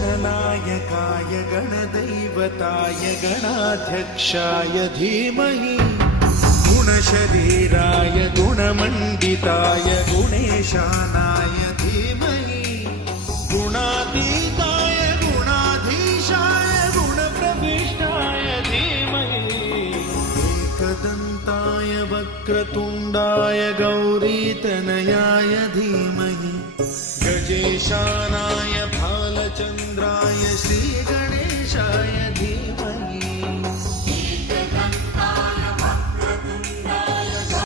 गणनायकाय गणदैवताय गणाध्यक्षाय धीमहि गुणशरीराय गुणमण्डिताय गुणेशानाय धीमहि गुणातीताय गुणाधीशाय गुणप्रविष्टाय धीमहि एकदन्ताय वक्रतुण्डाय गौरीतनयाय धीमहि गजेशानाय भालचन्द्राय श्रीगणेशाय धीमहि